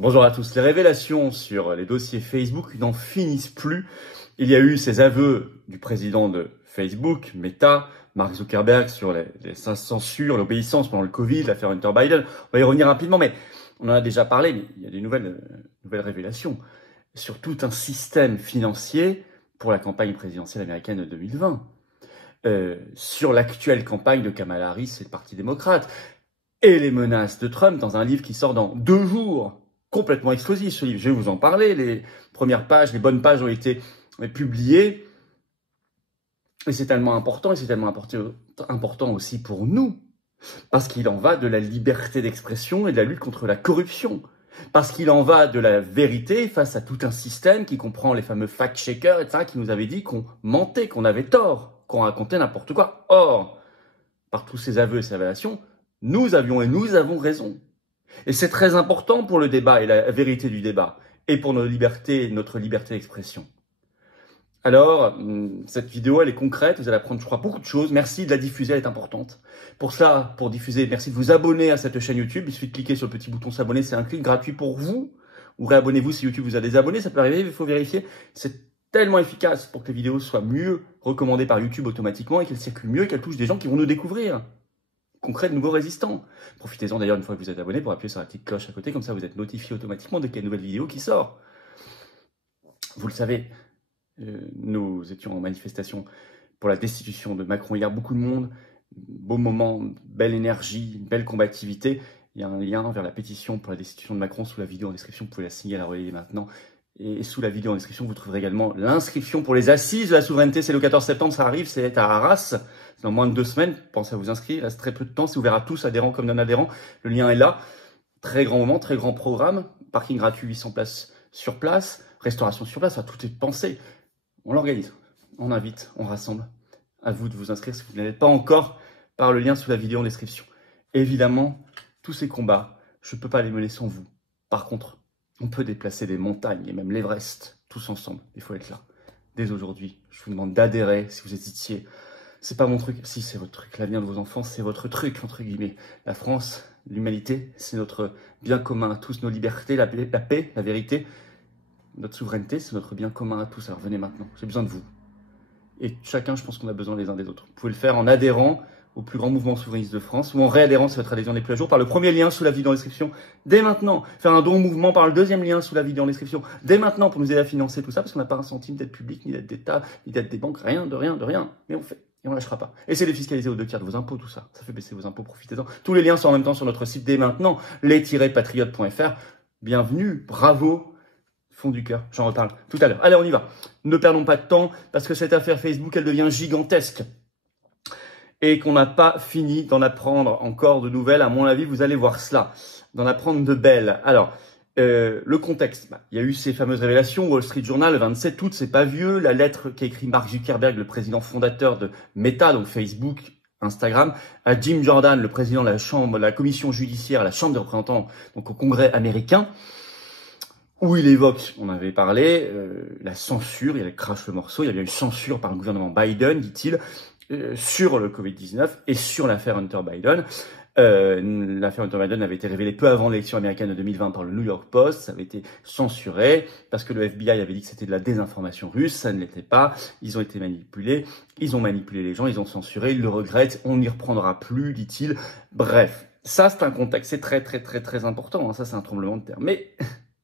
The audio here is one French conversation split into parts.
Bonjour à tous. Les révélations sur les dossiers Facebook n'en finissent plus. Il y a eu ces aveux du président de Facebook, Meta, Mark Zuckerberg, sur sa censure, l'obéissance pendant le Covid, l'affaire Hunter Biden. On va y revenir rapidement, mais on en a déjà parlé, mais il y a des nouvelles révélations sur tout un système financier pour la campagne présidentielle américaine de 2020. Sur l'actuelle campagne de Kamala Harris et le Parti démocrate, et les menaces de Trump dans un livre qui sort dans 2 jours. Complètement explosif ce livre, je vais vous en parler. Les premières pages, les bonnes pages ont été publiées. Et c'est tellement important, et c'est tellement important aussi pour nous. Parce qu'il en va de la liberté d'expression et de la lutte contre la corruption. Parce qu'il en va de la vérité face à tout un système qui comprend les fameux fact-checkers, etc., qui nous avaient dit qu'on mentait, qu'on avait tort, qu'on racontait n'importe quoi. Or, par tous ces aveux et ces révélations, nous avions et nous avons raison. Et c'est très important pour le débat et la vérité du débat, et pour notre liberté d'expression. Alors, cette vidéo, elle est concrète, vous allez apprendre, je crois, beaucoup de choses. Merci de la diffuser, elle est importante. Pour cela, pour diffuser, merci de vous abonner à cette chaîne YouTube. Il suffit de cliquer sur le petit bouton s'abonner, c'est un clic gratuit pour vous. Ou réabonnez-vous si YouTube vous a désabonné, ça peut arriver, il faut vérifier. C'est tellement efficace pour que les vidéos soient mieux recommandées par YouTube automatiquement et qu'elles circulent mieux et qu'elles touchent des gens qui vont nous découvrir. Concret de nouveaux résistants. Profitez-en d'ailleurs une fois que vous êtes abonné pour appuyer sur la petite cloche à côté, comme ça vous êtes notifié automatiquement dès qu'il y a une nouvelle vidéo qui sort. Vous le savez, nous étions en manifestation pour la destitution de Macron hier, beaucoup de monde, beau moment, belle énergie, belle combativité. Il y a un lien vers la pétition pour la destitution de Macron sous la vidéo en description, vous pouvez la signer, la relayer maintenant. Et sous la vidéo en description, vous trouverez également l'inscription pour les assises de la souveraineté. C'est le 14 septembre, ça arrive, c'est à Arras. C'est dans moins de 2 semaines. Pensez à vous inscrire, il reste très peu de temps. C'est ouvert à tous, adhérents comme non-adhérents. Le lien est là. Très grand moment, très grand programme. Parking gratuit, 800 places sur place. Restauration sur place, tout est pensé. On l'organise, on invite, on rassemble. À vous de vous inscrire si vous ne l'êtes pas encore par le lien sous la vidéo en description. Évidemment, tous ces combats, je ne peux pas les mener sans vous. Par contre, on peut déplacer des montagnes et même l'Everest, tous ensemble. Il faut être là. Dès aujourd'hui, je vous demande d'adhérer si vous hésitiez. C'est pas mon truc. Si, c'est votre truc. L'avenir de vos enfants, c'est votre truc, entre guillemets. La France, l'humanité, c'est notre bien commun à tous. Nos libertés, la paix, la vérité, notre souveraineté, c'est notre bien commun à tous. Alors venez maintenant. J'ai besoin de vous. Et chacun, je pense qu'on a besoin les uns des autres. Vous pouvez le faire en adhérant au plus grand mouvement souverainiste de France, ou en réadhérant si votre adhésion n'est plus à jour, par le premier lien sous la vidéo en description, dès maintenant. Faire un don au mouvement par le deuxième lien sous la vidéo en description, dès maintenant, pour nous aider à financer tout ça, parce qu'on n'a pas un centime d'aide publique, ni d'aide d'État, ni d'aide des banques, rien, de rien. Mais on fait, et on lâchera pas. Essayez de fiscaliser aux 2/3 de vos impôts, tout ça. Ça fait baisser vos impôts, profitez-en. Tous les liens sont en même temps sur notre site dès maintenant, les-patriotes.fr. Bienvenue, bravo. Fond du cœur, j'en reparle tout à l'heure. Allez, on y va. Ne perdons pas de temps, parce que cette affaire Facebook, elle devient gigantesque. Et qu'on n'a pas fini d'en apprendre encore de nouvelles. À mon avis, vous allez voir cela, d'en apprendre de belles. Alors, le contexte, il y a eu ces fameuses révélations, Wall Street Journal, le 27 août, c'est pas vieux, la lettre qu'a écrit Mark Zuckerberg, le président fondateur de Meta, donc Facebook, Instagram, à Jim Jordan, le président de la commission judiciaire, la Chambre des représentants, donc au Congrès américain, où il évoque, on avait parlé, la censure, il crache le morceau, il y a bien eu censure par le gouvernement Biden, dit-il, sur le Covid-19 et sur l'affaire Hunter Biden. L'affaire Hunter Biden avait été révélée peu avant l'élection américaine de 2020 par le New York Post. Ça avait été censuré parce que le FBI avait dit que c'était de la désinformation russe. Ça ne l'était pas. Ils ont été manipulés. Ils ont manipulé les gens. Ils ont censuré. Ils le regrettent. On n'y reprendra plus, dit-il. Bref, ça c'est un contexte. C'est très important. Ça c'est un tremblement de terre. Mais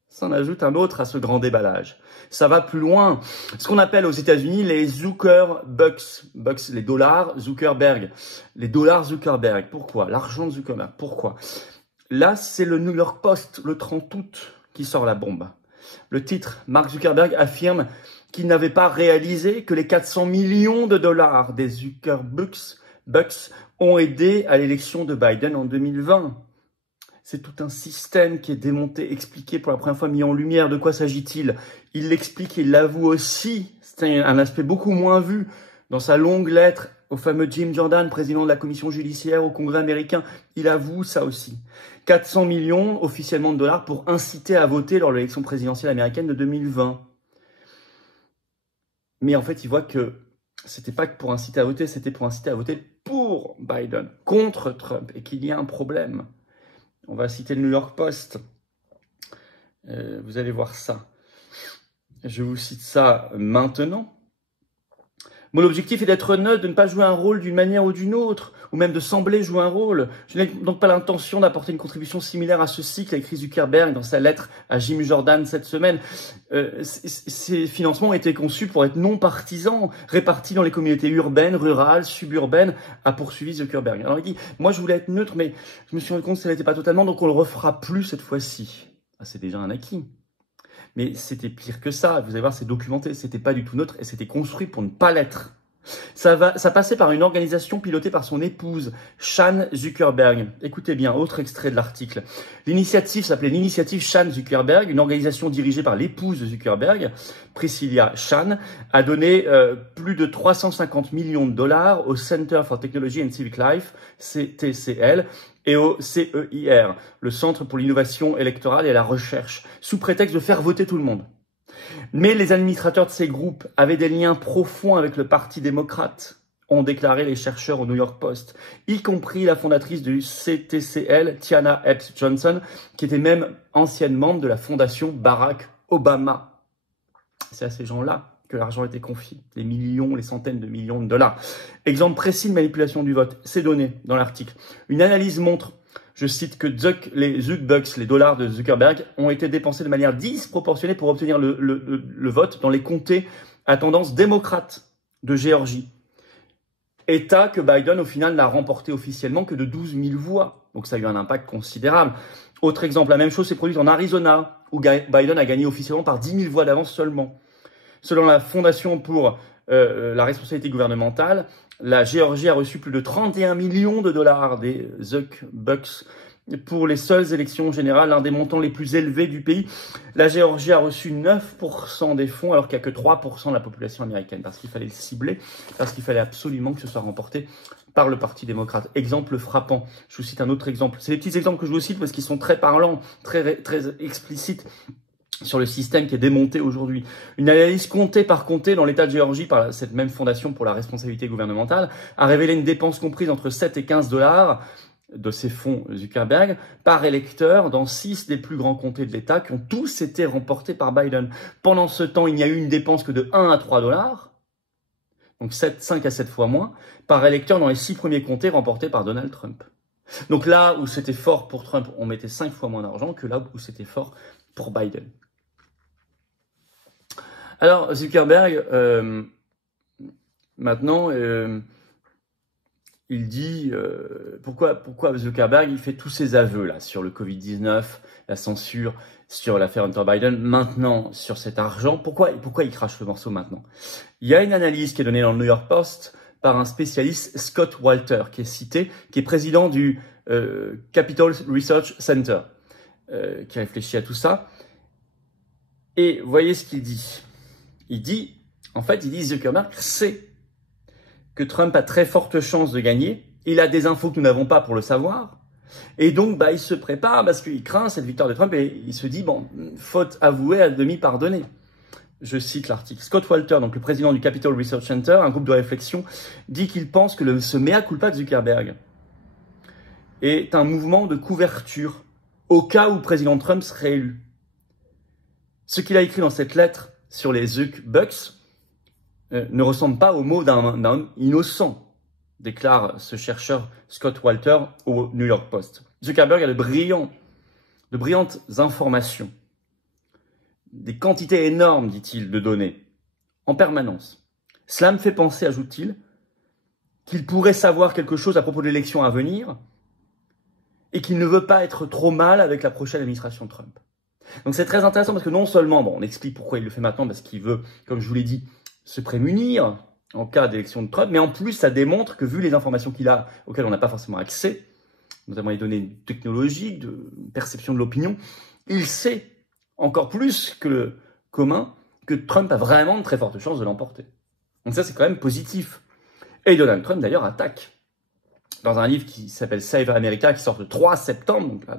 ça en ajoute un autre à ce grand déballage. Ça va plus loin. Ce qu'on appelle aux États-Unis les Zuckerbucks. Bucks, les dollars Zuckerberg. Les dollars Zuckerberg. Pourquoi? L'argent de Zuckerberg. Pourquoi? Là, c'est le New York Post, le 30 août, qui sort la bombe. Le titre, Mark Zuckerberg affirme qu'il n'avait pas réalisé que les 400 millions de dollars des Zuckerbucks ont aidé à l'élection de Biden en 2020. C'est tout un système qui est démonté, expliqué pour la première fois, mis en lumière. De quoi s'agit-il? Il l'explique, il l'avoue aussi. C'est un aspect beaucoup moins vu dans sa longue lettre au fameux Jim Jordan, président de la commission judiciaire au Congrès américain. Il avoue ça aussi. 400 millions officiellement de dollars pour inciter à voter lors de l'élection présidentielle américaine de 2020. Mais en fait, il voit que c'était pas que pour inciter à voter, c'était pour inciter à voter pour Biden, contre Trump, et qu'il y a un problème. On va citer le New York Post. Vous allez voir ça. Je vous cite ça maintenant. Mon objectif est d'être neutre, de ne pas jouer un rôle d'une manière ou d'une autre, ou même de sembler jouer un rôle. Je n'ai donc pas l'intention d'apporter une contribution similaire à ce cycle, a écrit Zuckerberg dans sa lettre à Jim Jordan cette semaine. Ces financements ont été conçus pour être non partisans, répartis dans les communautés urbaines, rurales, suburbaines, a poursuivi Zuckerberg. Alors il dit, moi je voulais être neutre, mais je me suis rendu compte que ça n'était pas totalement, donc on le refera plus cette fois-ci. Ah, c'est déjà un acquis. Mais c'était pire que ça. Vous allez voir, c'est documenté. C'était pas du tout neutre et c'était construit pour ne pas l'être. Ça passait par une organisation pilotée par son épouse, Chan Zuckerberg. Écoutez bien, autre extrait de l'article. L'initiative s'appelait l'initiative Chan Zuckerberg, une organisation dirigée par l'épouse de Zuckerberg, Priscilla Chan, a donné plus de 350 millions de dollars au Center for Technology and Civic Life, CTCL, et au CEIR, le Centre pour l'innovation électorale et la recherche, sous prétexte de faire voter tout le monde. Mais les administrateurs de ces groupes avaient des liens profonds avec le Parti démocrate, ont déclaré les chercheurs au New York Post, y compris la fondatrice du CTCL, Tiana Epps Johnson, qui était même ancienne membre de la fondation Barack Obama. C'est à ces gens-là que l'argent était confié, les millions, les centaines de millions de dollars. Exemple précis de manipulation du vote, c'est donné dans l'article. Une analyse montre, je cite, que les Zuckbucks, les dollars de Zuckerberg, ont été dépensés de manière disproportionnée pour obtenir le vote dans les comtés à tendance démocrate de Géorgie. État que Biden, au final, n'a remporté officiellement que de 12 000 voix. Donc ça a eu un impact considérable. Autre exemple, la même chose s'est produite en Arizona, où Biden a gagné officiellement par 10 000 voix d'avance seulement. Selon la Fondation pour la responsabilité gouvernementale, la Géorgie a reçu plus de 31 millions de dollars des Zuckbucks pour les seules élections générales, l'un des montants les plus élevés du pays. La Géorgie a reçu 9% des fonds, alors qu'il n'y a que 3% de la population américaine, parce qu'il fallait le cibler, parce qu'il fallait absolument que ce soit remporté par le Parti démocrate. Exemple frappant. Je vous cite un autre exemple. C'est les petits exemples que je vous cite parce qu'ils sont très parlants, très explicites sur le système qui est démonté aujourd'hui. Une analyse comté par comté dans l'État de Géorgie par cette même fondation pour la responsabilité gouvernementale a révélé une dépense comprise entre 7 et 15 dollars de ces fonds Zuckerberg par électeur dans 6 des plus grands comtés de l'État qui ont tous été remportés par Biden. Pendant ce temps, il n'y a eu une dépense que de 1 à 3 dollars, donc 5 à 7 fois moins, par électeur dans les 6 premiers comtés remportés par Donald Trump. Donc là où c'était fort pour Trump, on mettait 5 fois moins d'argent que là où c'était fort pour Biden. Alors, Zuckerberg, maintenant, il dit pourquoi Zuckerberg il fait tous ses aveux là sur le Covid-19, la censure, sur l'affaire Hunter Biden, maintenant sur cet argent. Pourquoi il crache le morceau maintenant? Il y a une analyse qui est donnée dans le New York Post par un spécialiste, Scott Walter, qui est cité, qui est président du Capitol Research Center, qui réfléchit à tout ça. Et voyez ce qu'il dit. Il dit Zuckerberg sait que Trump a très forte chance de gagner. Il a des infos que nous n'avons pas pour le savoir. Et donc, il se prépare parce qu'il craint cette victoire de Trump et il se dit, bon, faute avouée à demi pardonnée. Je cite l'article. Scott Walter, donc le président du Capitol Research Center, un groupe de réflexion, dit qu'il pense que ce mea culpa de Zuckerberg est un mouvement de couverture au cas où le président Trump serait élu. Ce qu'il a écrit dans cette lettre sur les Zuckbucks ne ressemble pas aux mots d'un homme innocent, déclare ce chercheur Scott Walter au New York Post. Zuckerberg a de brillantes informations, des quantités énormes, dit-il, de données, en permanence. Cela me fait penser, ajoute-t-il, qu'il pourrait savoir quelque chose à propos de l'élection à venir et qu'il ne veut pas être trop mal avec la prochaine administration Trump. Donc c'est très intéressant parce que non seulement, on explique pourquoi il le fait maintenant, parce qu'il veut, comme je vous l'ai dit, se prémunir en cas d'élection de Trump, mais en plus ça démontre que vu les informations qu'il a, auxquelles on n'a pas forcément accès, notamment les données technologiques, de perception de l'opinion, il sait encore plus que le commun que Trump a vraiment de très fortes chances de l'emporter. Donc ça c'est quand même positif. Et Donald Trump d'ailleurs attaque dans un livre qui s'appelle Save America, qui sort le 3 septembre, donc là,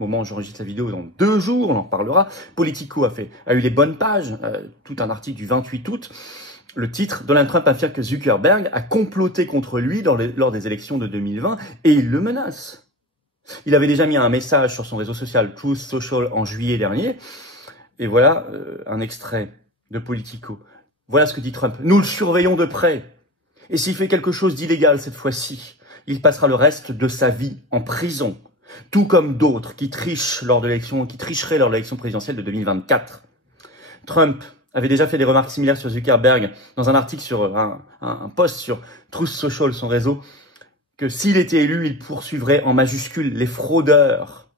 au moment où j'enregistre la vidéo, dans 2 jours, on en reparlera. Politico a eu les bonnes pages, tout un article du 28 août. Le titre, Donald Trump affirme que Zuckerberg a comploté contre lui lors des élections de 2020 et il le menace. Il avait déjà mis un message sur son réseau social Truth Social en juillet dernier. Et voilà un extrait de Politico. Voilà ce que dit Trump. Nous le surveillons de près. Et s'il fait quelque chose d'illégal cette fois-ci, il passera le reste de sa vie en prison. Tout comme d'autres qui tricheraient lors de l'élection présidentielle de 2024. Trump avait déjà fait des remarques similaires sur Zuckerberg dans un article sur un post sur Truth Social, son réseau, que s'il était élu, il poursuivrait en majuscule les fraudeurs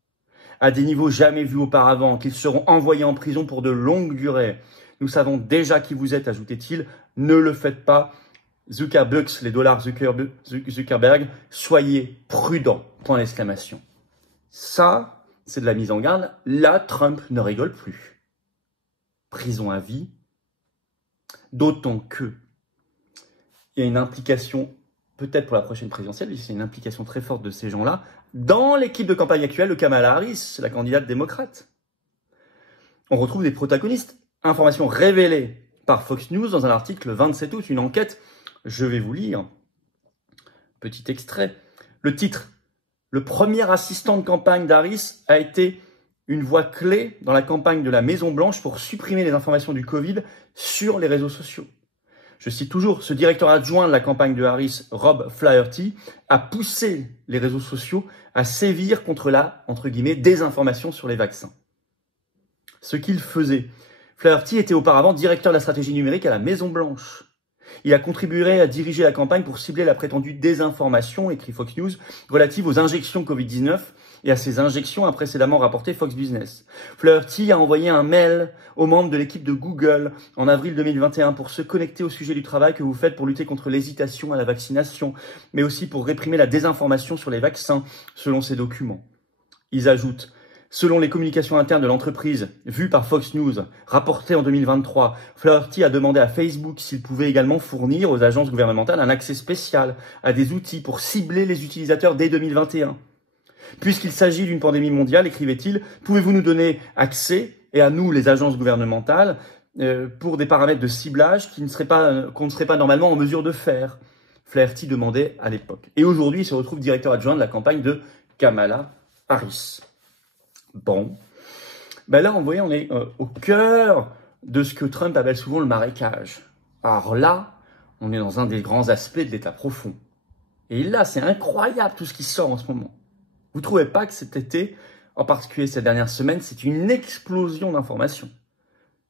à des niveaux jamais vus auparavant, qu'ils seront envoyés en prison pour de longues durées. Nous savons déjà qui vous êtes, ajoutait-il. Ne le faites pas. Zuckerberg, les dollars Zuckerberg, soyez prudents. Point d'exclamation. Ça, c'est de la mise en garde. Là, Trump ne rigole plus. Prison à vie. D'autant que il y a une implication, peut-être pour la prochaine présidentielle, c'est une implication très forte de ces gens-là dans l'équipe de campagne actuelle de Kamala Harris, la candidate démocrate. On retrouve des protagonistes. Information révélée par Fox News dans un article le 27 août, une enquête. Je vais vous lire. Petit extrait. Le titre. Le premier assistant de campagne d'Harris a été une voix clé dans la campagne de la Maison-Blanche pour supprimer les informations du Covid sur les réseaux sociaux. Je cite toujours, ce directeur adjoint de la campagne de Harris, Rob Flaherty, a poussé les réseaux sociaux à sévir contre la, entre guillemets, désinformation sur les vaccins. Ce qu'il faisait. Flaherty était auparavant directeur de la stratégie numérique à la Maison-Blanche. Il a contribué à diriger la campagne pour cibler la prétendue désinformation, écrit Fox News, relative aux injections Covid-19 et à ces injections a précédemment rapporté Fox Business. Flaherty a envoyé un mail aux membres de l'équipe de Google en avril 2021 pour se connecter au sujet du travail que vous faites pour lutter contre l'hésitation à la vaccination, mais aussi pour réprimer la désinformation sur les vaccins, selon ces documents. Ils ajoutent, selon les communications internes de l'entreprise, vues par Fox News, rapportées en 2023, Flaherty a demandé à Facebook s'il pouvait également fournir aux agences gouvernementales un accès spécial à des outils pour cibler les utilisateurs dès 2021. Puisqu'il s'agit d'une pandémie mondiale, écrivait-il, pouvez-vous nous donner accès, et à nous, les agences gouvernementales, pour des paramètres de ciblage qu'on ne serait pas normalement en mesure de faire. Flaherty demandait à l'époque. Et aujourd'hui, il se retrouve directeur adjoint de la campagne de Kamala Harris. Bon, ben là, on est au cœur de ce que Trump appelle souvent le marécage. Alors là, on est dans un des grands aspects de l'état profond. Et là, c'est incroyable tout ce qui sort en ce moment. Vous ne trouvez pas que cet été, en particulier ces dernières semaines, c'est une explosion d'informations?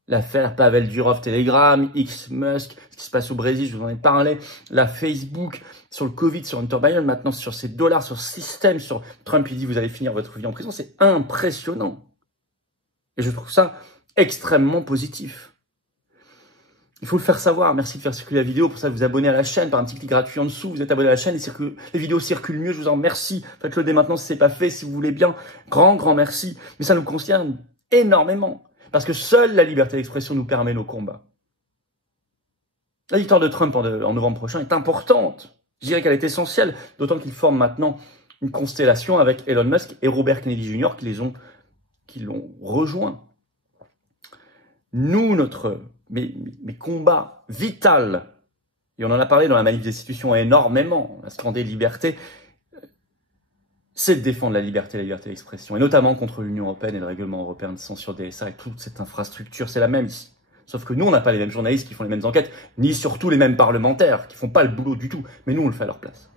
L'affaire Pavel Durov Telegram, X Musk, ce qui se passe au Brésil, je vous en ai parlé, la Facebook, sur le Covid, sur Hunter Biden, maintenant sur ces dollars, sur ce système, sur Trump, il dit vous allez finir votre vie en prison, c'est impressionnant. Et je trouve ça extrêmement positif. Il faut le faire savoir, merci de faire circuler la vidéo, pour ça vous abonner à la chaîne par un petit clic gratuit en dessous, vous êtes abonné à la chaîne, les vidéos circulent mieux, je vous en remercie, faites-le dès maintenant si ce n'est pas fait, si vous voulez bien, grand merci, mais ça nous concerne énormément. Parce que seule la liberté d'expression nous permet nos combats. La victoire de Trump en novembre prochain est importante. Je dirais qu'elle est essentielle, d'autant qu'il forme maintenant une constellation avec Elon Musk et Robert Kennedy Jr. qui l'ont rejoint. Nous, mes combats vitaux, et on en a parlé dans la manif des institutions énormément, la scandée liberté, c'est de défendre la liberté d'expression, et notamment contre l'Union européenne et le règlement européen de censure DSA et toute cette infrastructure, c'est la même ici. Sauf que nous, on n'a pas les mêmes journalistes qui font les mêmes enquêtes, ni surtout les mêmes parlementaires qui font pas le boulot du tout, mais nous, on le fait à leur place.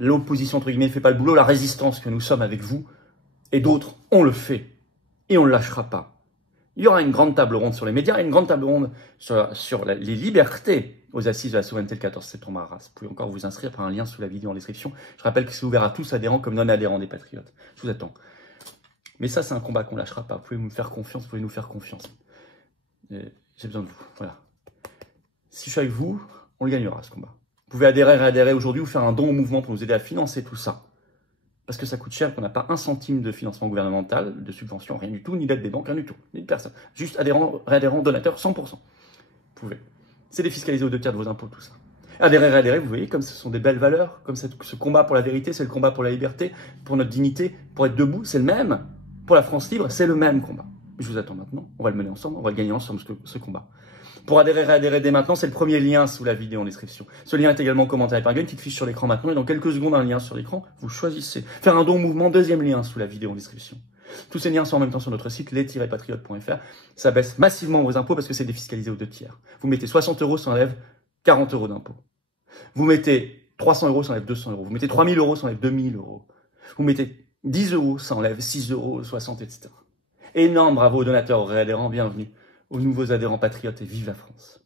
L'opposition, entre guillemets, ne fait pas le boulot, la résistance que nous sommes avec vous, et d'autres, on le fait, et on ne lâchera pas. Il y aura une grande table ronde sur les médias et une grande table ronde sur les libertés aux assises de la souveraineté le 14 septembre à Arras. Vous pouvez encore vous inscrire par un lien sous la vidéo en description. Je rappelle que c'est ouvert à tous adhérents comme non-adhérents des Patriotes. Je vous attends. Mais ça, c'est un combat qu'on ne lâchera pas. Vous pouvez nous faire confiance, J'ai besoin de vous. Voilà. Si je suis avec vous, on le gagnera, ce combat. Vous pouvez adhérer, réadhérer aujourd'hui ou faire un don au mouvement pour nous aider à financer tout ça. Parce que ça coûte cher, qu'on n'a pas un centime de financement gouvernemental, de subvention, rien du tout, ni d'aide des banques, rien du tout, ni de personne. Juste adhérents, réadhérents, donateurs, 100%. Vous pouvez. C'est défiscalisé aux 2 tiers de vos impôts, tout ça. Adhérer, réadhérer, vous voyez, comme ce sont des belles valeurs, comme ce combat pour la vérité, c'est le combat pour la liberté, pour notre dignité, pour être debout, c'est le même. Pour la France libre, c'est le même combat. Je vous attends maintenant, on va le mener ensemble, on va le gagner ensemble, ce combat. Pour adhérer, réadhérer dès maintenant, c'est le premier lien sous la vidéo en description. Ce lien est également commenté par une petite fiche sur l'écran maintenant, et dans quelques secondes, un lien sur l'écran, vous choisissez. Faire un don au mouvement, deuxième lien sous la vidéo en description. Tous ces liens sont en même temps sur notre site, les-patriotes.fr. Ça baisse massivement vos impôts parce que c'est défiscalisé aux 2/3. Vous mettez 60 €, ça enlève 40 € d'impôts. Vous mettez 300 €, ça enlève 200 €. Vous mettez 3000 €, ça enlève 2000 €. Vous mettez 10 €, ça enlève 6,60 €, etc. Énorme bravo aux donateurs, aux réadhérents, bienvenue aux nouveaux adhérents patriotes et vive la France.